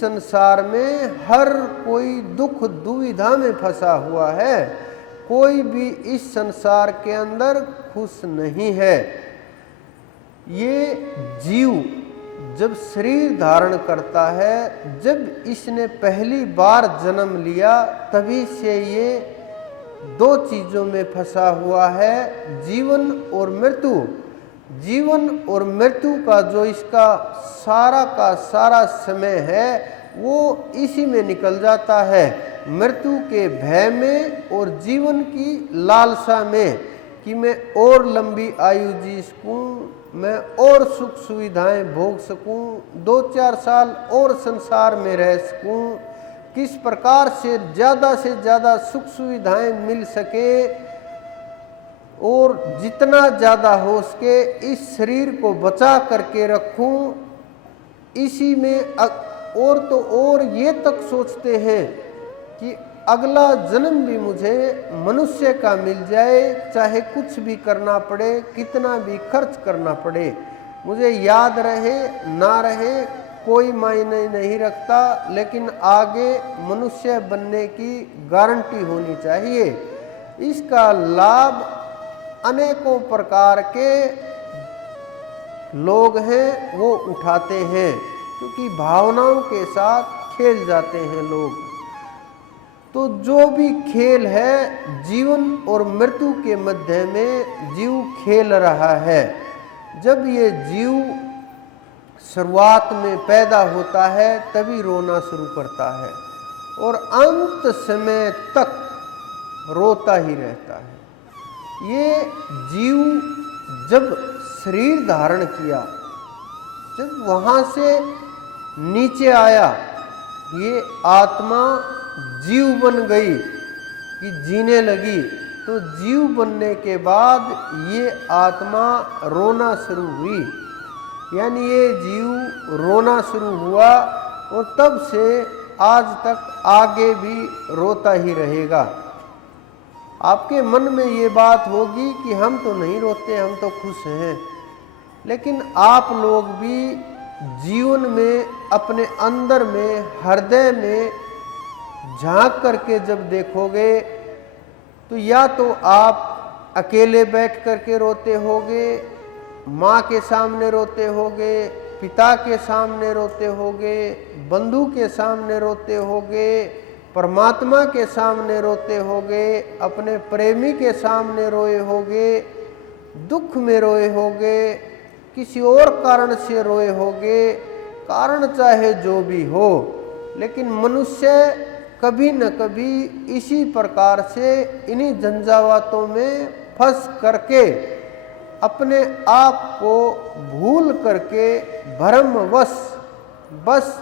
संसार में हर कोई दुख दुविधा में फंसा हुआ है, कोई भी इस संसार के अंदर खुश नहीं है। ये जीव जब शरीर धारण करता है, जब इसने पहली बार जन्म लिया, तभी से ये दो चीजों में फंसा हुआ है, जीवन और मृत्यु। जीवन और मृत्यु का जो इसका सारा का सारा समय है वो इसी में निकल जाता है, मृत्यु के भय में और जीवन की लालसा में कि मैं और लंबी आयु जी सकूं, मैं और सुख सुविधाएं भोग सकूं, 2-4 साल और संसार में रह सकूं, किस प्रकार से ज़्यादा सुख सुविधाएं मिल सके और जितना ज़्यादा हो सके इस शरीर को बचा करके रखूं। इसी में और तो और ये तक सोचते हैं कि अगला जन्म भी मुझे मनुष्य का मिल जाए, चाहे कुछ भी करना पड़े, कितना भी खर्च करना पड़े, मुझे याद रहे ना रहे कोई मायने नहीं रखता, लेकिन आगे मनुष्य बनने की गारंटी होनी चाहिए। इसका लाभ अनेकों प्रकार के लोग हैं वो उठाते हैं, क्योंकि भावनाओं के साथ खेल जाते हैं लोग। तो जो भी खेल है जीवन और मृत्यु के मध्य में जीव खेल रहा है। जब ये जीव शुरुआत में पैदा होता है तभी रोना शुरू करता है और अंत समय तक रोता ही रहता है। ये जीव जब शरीर धारण किया, जब वहाँ से नीचे आया, ये आत्मा जीव बन गई कि जीने लगी, तो जीव बनने के बाद ये आत्मा रोना शुरू हुई, यानी ये जीव रोना शुरू हुआ और तब से आज तक आगे भी रोता ही रहेगा। आपके मन में ये बात होगी कि हम तो नहीं रोते, हम तो खुश हैं, लेकिन आप लोग भी जीवन में अपने अंदर में हृदय में झांक करके जब देखोगे तो या तो आप अकेले बैठ करके रोते होगे, माँ के सामने रोते होगे, पिता के सामने रोते होगे, बंधु के सामने रोते होगे, परमात्मा के सामने रोते होगे, अपने प्रेमी के सामने रोए होगे, दुख में रोए होगे, किसी और कारण से रोए होगे, कारण चाहे जो भी हो, लेकिन मनुष्य कभी न कभी इसी प्रकार से इन्हीं झंझावातों में फंस करके अपने आप को भूल करके भ्रमवश बस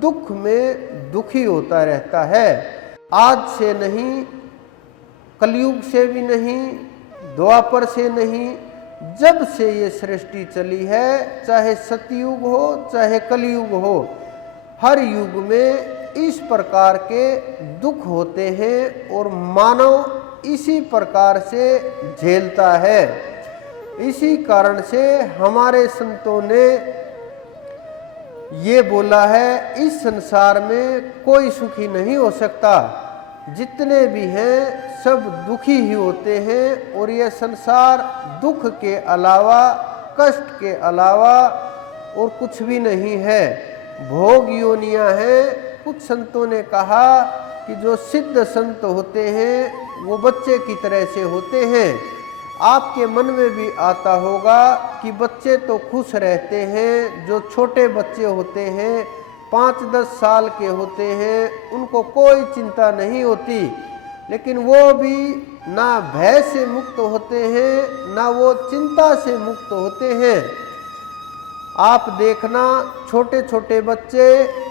दुख में दुखी होता रहता है। आज से नहीं, कलयुग से भी नहीं, द्वापर से नहीं, जब से ये सृष्टि चली है, चाहे सतयुग हो चाहे कलयुग हो, हर युग में इस प्रकार के दुख होते हैं और मानव इसी प्रकार से झेलता है। इसी कारण से हमारे संतों ने ये बोला है, इस संसार में कोई सुखी नहीं हो सकता, जितने भी हैं सब दुखी ही होते हैं और यह संसार दुख के अलावा, कष्ट के अलावा और कुछ भी नहीं है, भोग योनियां हैं। कुछ संतों ने कहा कि जो सिद्ध संत होते हैं वो बच्चे की तरह से होते हैं। आपके मन में भी आता होगा कि बच्चे तो खुश रहते हैं, जो छोटे बच्चे होते हैं 5-10 साल के होते हैं, उनको कोई चिंता नहीं होती, लेकिन वो भी ना भय से मुक्त होते हैं ना वो चिंता से मुक्त होते हैं। आप देखना, छोटे छोटे बच्चे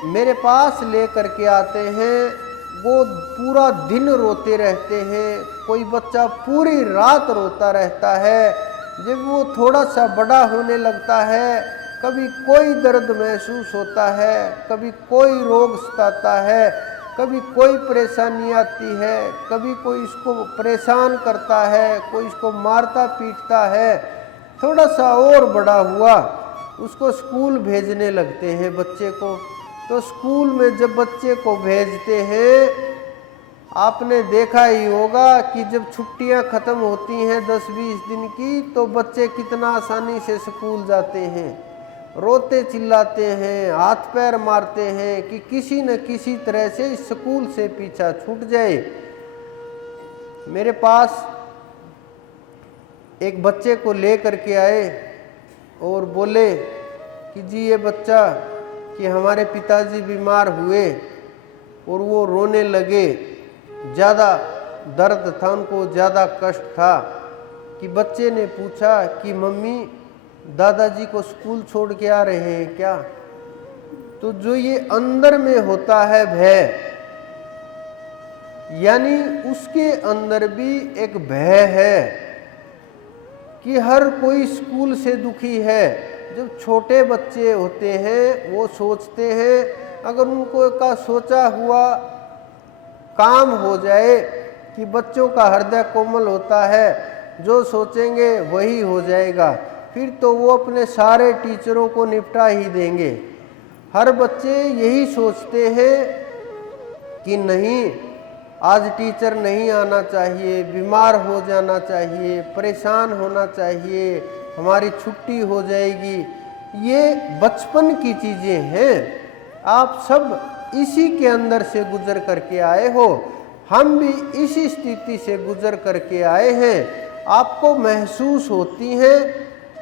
मेरे पास लेकर के आते हैं, वो पूरा दिन रोते रहते हैं, कोई बच्चा पूरी रात रोता रहता है। जब वो थोड़ा सा बड़ा होने लगता है, कभी कोई दर्द महसूस होता है, कभी कोई रोग सताता है, कभी कोई परेशानी आती है, कभी कोई इसको परेशान करता है, कोई इसको मारता पीटता है। थोड़ा सा और बड़ा हुआ, उसको स्कूल भेजने लगते हैं बच्चे को, तो स्कूल में जब बच्चे को भेजते हैं, आपने देखा ही होगा कि जब छुट्टियां खत्म होती हैं 10-20 दिन की, तो बच्चे कितना आसानी से स्कूल जाते हैं, रोते चिल्लाते हैं, हाथ पैर मारते हैं कि किसी न किसी तरह से स्कूल से पीछा छूट जाए। मेरे पास एक बच्चे को ले करके आए और बोले कि जी ये बच्चा, कि हमारे पिताजी बीमार हुए और वो रोने लगे, ज़्यादा दर्द था उनको, ज़्यादा कष्ट था, कि बच्चे ने पूछा कि मम्मी दादाजी को स्कूल छोड़ के आ रहे हैं क्या। तो जो ये अंदर में होता है भय, यानी उसके अंदर भी एक भय है कि हर कोई स्कूल से दुखी है। जब छोटे बच्चे होते हैं वो सोचते हैं अगर उनको का सोचा हुआ काम हो जाए, कि बच्चों का हृदय कोमल होता है, जो सोचेंगे वही हो जाएगा, फिर तो वो अपने सारे टीचरों को निपटा ही देंगे। हर बच्चे यही सोचते हैं कि नहीं, आज टीचर नहीं आना चाहिए, बीमार हो जाना चाहिए, परेशान होना चाहिए, हमारी छुट्टी हो जाएगी। ये बचपन की चीज़ें हैं। आप सब इसी के अंदर से गुजर करके आए हो, हम भी इसी स्थिति से गुजर करके आए हैं। आपको महसूस होती हैं,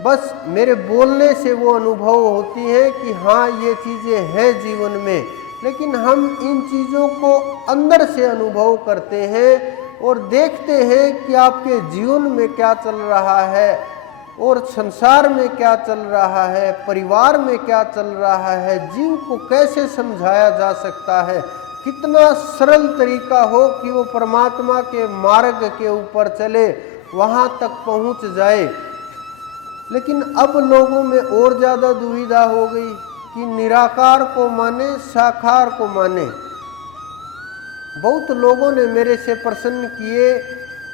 बस मेरे बोलने से वो अनुभव होती है कि हाँ ये चीज़ें हैं जीवन में, लेकिन हम इन चीज़ों को अंदर से अनुभव करते हैं और देखते हैं कि आपके जीवन में क्या चल रहा है और संसार में क्या चल रहा है, परिवार में क्या चल रहा है, जीव को कैसे समझाया जा सकता है, कितना सरल तरीका हो कि वो परमात्मा के मार्ग के ऊपर चले, वहाँ तक पहुँच जाए। लेकिन अब लोगों में और ज़्यादा दुविधा हो गई कि निराकार को माने साकार को माने। बहुत लोगों ने मेरे से प्रश्न किए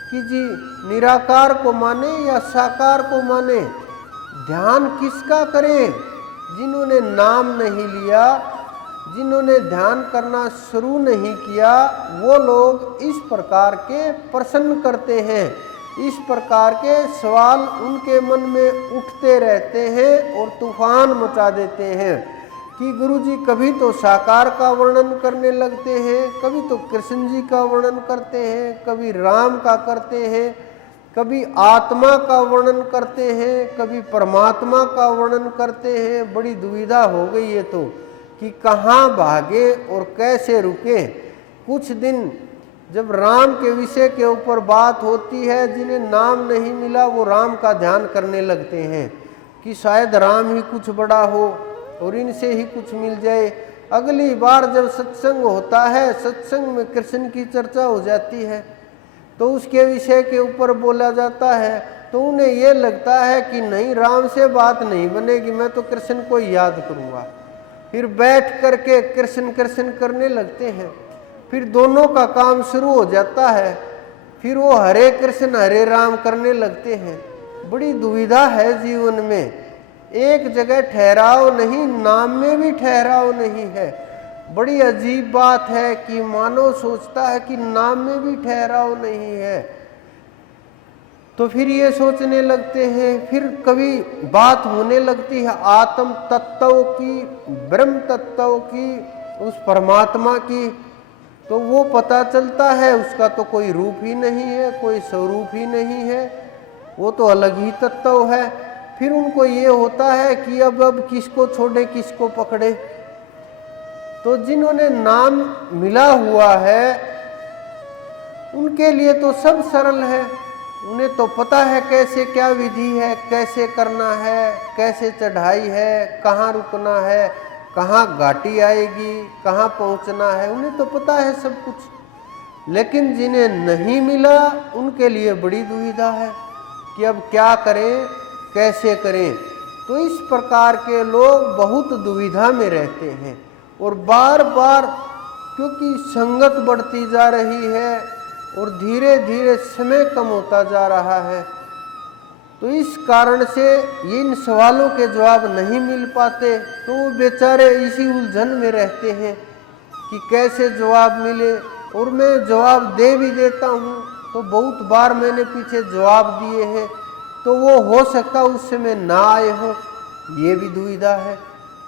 कि जी निराकार को माने या साकार को माने, ध्यान किसका करें। जिन्होंने नाम नहीं लिया, जिन्होंने ध्यान करना शुरू नहीं किया, वो लोग इस प्रकार के प्रश्न करते हैं, इस प्रकार के सवाल उनके मन में उठते रहते हैं और तूफान मचा देते हैं कि गुरुजी कभी तो साकार का वर्णन करने लगते हैं, कभी तो कृष्ण जी का वर्णन करते हैं, कभी राम का करते हैं, कभी आत्मा का वर्णन करते हैं, कभी परमात्मा का वर्णन करते हैं। बड़ी दुविधा हो गई है तो कि कहाँ भागे और कैसे रुके। कुछ दिन जब राम के विषय के ऊपर बात होती है, जिन्हें नाम नहीं मिला वो राम का ध्यान करने लगते हैं कि शायद राम ही कुछ बड़ा हो और इनसे ही कुछ मिल जाए। अगली बार जब सत्संग होता है, सत्संग में कृष्ण की चर्चा हो जाती है, तो उसके विषय के ऊपर बोला जाता है, तो उन्हें ये लगता है कि नहीं, राम से बात नहीं बनेगी, मैं तो कृष्ण को याद करूँगा। फिर बैठ करके कृष्ण कृष्ण करने लगते हैं, फिर दोनों का काम शुरू हो जाता है, फिर वो हरे कृष्ण हरे राम करने लगते हैं। बड़ी दुविधा है जीवन में, एक जगह ठहराव नहीं, नाम में भी ठहराव नहीं है। बड़ी अजीब बात है कि मानव सोचता है कि नाम में भी ठहराव नहीं है, तो फिर ये सोचने लगते हैं। फिर कभी बात होने लगती है आत्म तत्व की, ब्रह्म तत्व की, उस परमात्मा की, तो वो पता चलता है उसका तो कोई रूप ही नहीं है, कोई स्वरूप ही नहीं है, वो तो अलग ही तत्व है। फिर उनको ये होता है कि अब किसको छोड़े किसको पकड़े। तो जिन्होंने नाम मिला हुआ है उनके लिए तो सब सरल है, उन्हें तो पता है कैसे क्या विधि है, कैसे करना है, कैसे चढ़ाई है, कहाँ रुकना है, कहाँ घाटी आएगी, कहाँ पहुँचना है, उन्हें तो पता है सब कुछ। लेकिन जिन्हें नहीं मिला उनके लिए बड़ी दुविधा है कि अब क्या करें, कैसे करें। तो इस प्रकार के लोग बहुत दुविधा में रहते हैं और बार बार, क्योंकि संगत बढ़ती जा रही है और धीरे धीरे समय कम होता जा रहा है, तो इस कारण से इन सवालों के जवाब नहीं मिल पाते, तो वो बेचारे इसी उलझन में रहते हैं कि कैसे जवाब मिले। और मैं जवाब दे भी देता हूँ तो बहुत बार मैंने पीछे जवाब दिए हैं, तो वो हो सकता उस समय ना आए हो, ये भी दुविधा है,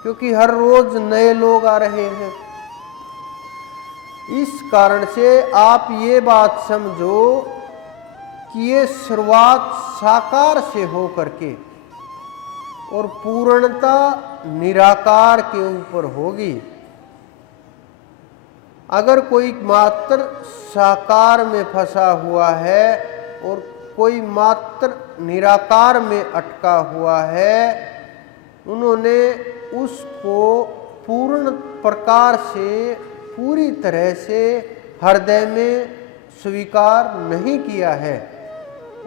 क्योंकि हर रोज नए लोग आ रहे हैं। इस कारण से आप ये बात समझो कि ये शुरुआत साकार से हो करके और पूर्णता निराकार के ऊपर होगी। अगर कोई मात्र साकार में फंसा हुआ है और कोई मात्र निराकार में अटका हुआ है, उन्होंने उसको पूर्ण प्रकार से, पूरी तरह से हृदय में स्वीकार नहीं किया है।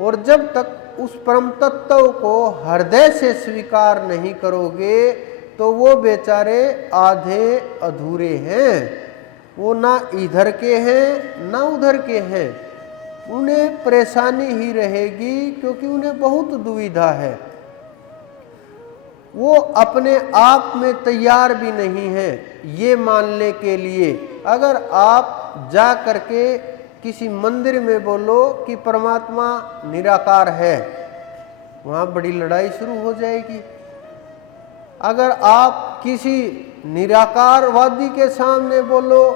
और जब तक उस परम तत्व को हृदय से स्वीकार नहीं करोगे तो वो बेचारे आधे अधूरे हैं, वो ना इधर के हैं ना उधर के हैं, उन्हें परेशानी ही रहेगी, क्योंकि उन्हें बहुत दुविधा है। वो अपने आप में तैयार भी नहीं है ये मानने के लिए। अगर आप जा करके किसी मंदिर में बोलो कि परमात्मा निराकार है, वहाँ बड़ी लड़ाई शुरू हो जाएगी। अगर आप किसी निराकारवादी के सामने बोलो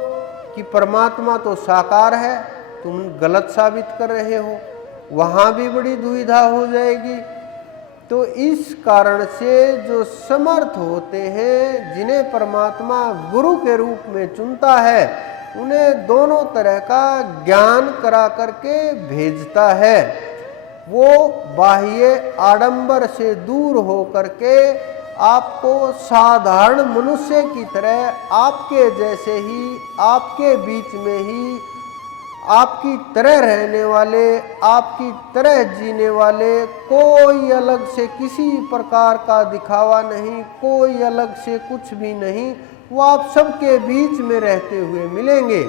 कि परमात्मा तो साकार है, तुम गलत साबित कर रहे हो, वहाँ भी बड़ी दुविधा हो जाएगी। तो इस कारण से जो समर्थ होते हैं, जिन्हें परमात्मा गुरु के रूप में चुनता है, उन्हें दोनों तरह का ज्ञान करा करके भेजता है। वो बाह्य आडंबर से दूर हो करके आपको साधारण मनुष्य की तरह, आपके जैसे ही, आपके बीच में ही, आपकी तरह रहने वाले, आपकी तरह जीने वाले, कोई अलग से किसी प्रकार का दिखावा नहीं, कोई अलग से कुछ भी नहीं, वो आप सबके बीच में रहते हुए मिलेंगे।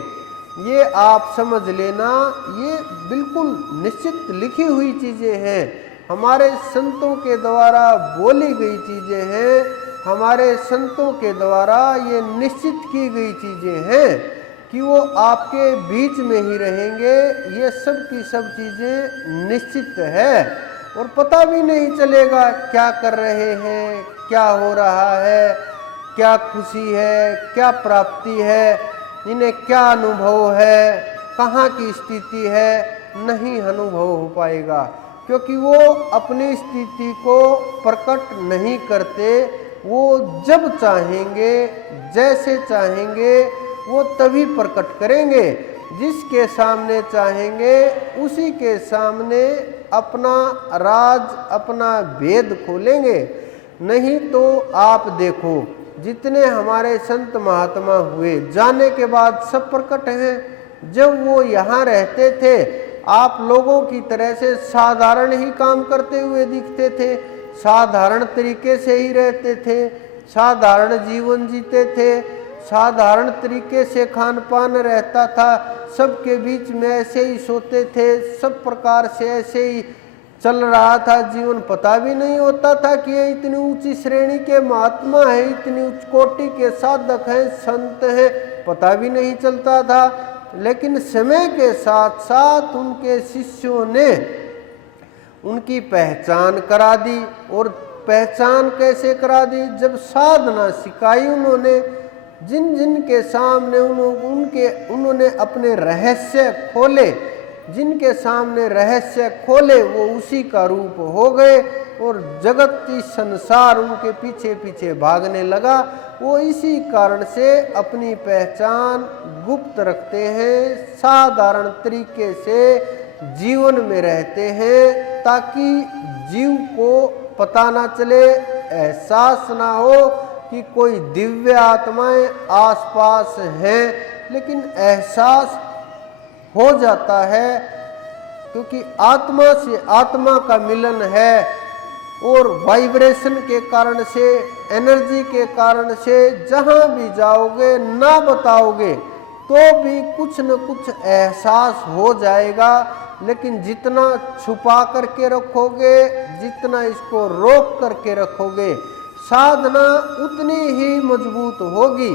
ये आप समझ लेना, ये बिल्कुल निश्चित लिखी हुई चीज़ें हैं, हमारे संतों के द्वारा बोली गई चीज़ें हैं, हमारे संतों के द्वारा ये निश्चित की गई चीज़ें हैं कि वो आपके बीच में ही रहेंगे। ये सब की सब चीज़ें निश्चित है और पता भी नहीं चलेगा क्या कर रहे हैं, क्या हो रहा है, क्या खुशी है, क्या प्राप्ति है, इन्हें क्या अनुभव है, कहाँ की स्थिति है, नहीं अनुभव हो पाएगा, क्योंकि वो अपनी स्थिति को प्रकट नहीं करते। वो जब चाहेंगे, जैसे चाहेंगे, वो तभी प्रकट करेंगे। जिसके सामने चाहेंगे उसी के सामने अपना राज, अपना भेद खोलेंगे। नहीं तो आप देखो, जितने हमारे संत महात्मा हुए, जाने के बाद सब प्रकट हैं। जब वो यहाँ रहते थे, आप लोगों की तरह से साधारण ही काम करते हुए दिखते थे, साधारण तरीके से ही रहते थे, साधारण जीवन जीते थे, साधारण तरीके से खान पान रहता था, सबके बीच में ऐसे ही सोते थे, सब प्रकार से ऐसे ही चल रहा था जीवन। पता भी नहीं होता था कि ये इतनी ऊंची श्रेणी के महात्मा हैं, इतनी उच्च कोटि के साधक हैं, संत हैं, पता भी नहीं चलता था। लेकिन समय के साथ साथ उनके शिष्यों ने उनकी पहचान करा दी। और पहचान कैसे करा दी? जब साधना सिखाई उन्होंने, जिन जिन के सामने उन्होंने अपने रहस्य खोले, जिनके सामने रहस्य खोले वो उसी का रूप हो गए और जगती संसार उनके पीछे पीछे भागने लगा। वो इसी कारण से अपनी पहचान गुप्त रखते हैं, साधारण तरीके से जीवन में रहते हैं, ताकि जीव को पता ना चले, एहसास ना हो कि कोई दिव्य आत्माएं आसपास हैं, लेकिन एहसास हो जाता है, क्योंकि आत्मा से आत्मा का मिलन है और वाइब्रेशन के कारण से, एनर्जी के कारण से जहाँ भी जाओगे ना बताओगे तो भी कुछ न कुछ एहसास हो जाएगा। लेकिन जितना छुपा करके रखोगे, जितना इसको रोक करके रखोगे, साधना उतनी ही मजबूत होगी।